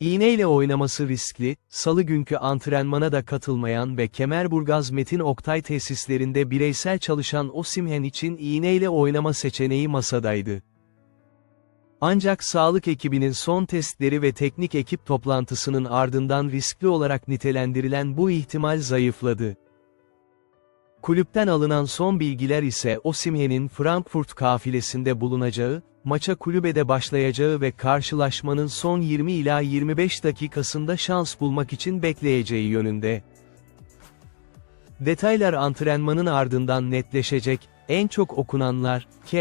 İğneyle oynaması riskli, salı günkü antrenmana da katılmayan ve Kemerburgaz Metin Oktay tesislerinde bireysel çalışan Osimhen için iğneyle oynama seçeneği masadaydı. Ancak sağlık ekibinin son testleri ve teknik ekip toplantısının ardından riskli olarak nitelendirilen bu ihtimal zayıfladı. Kulüpten alınan son bilgiler ise Osimhen'in Frankfurt kafilesinde bulunacağı, maça kulübede başlayacağı ve karşılaşmanın son 20 ila 25 dakikasında şans bulmak için bekleyeceği yönünde. Detaylar antrenmanın ardından netleşecek, en çok okunanlar, K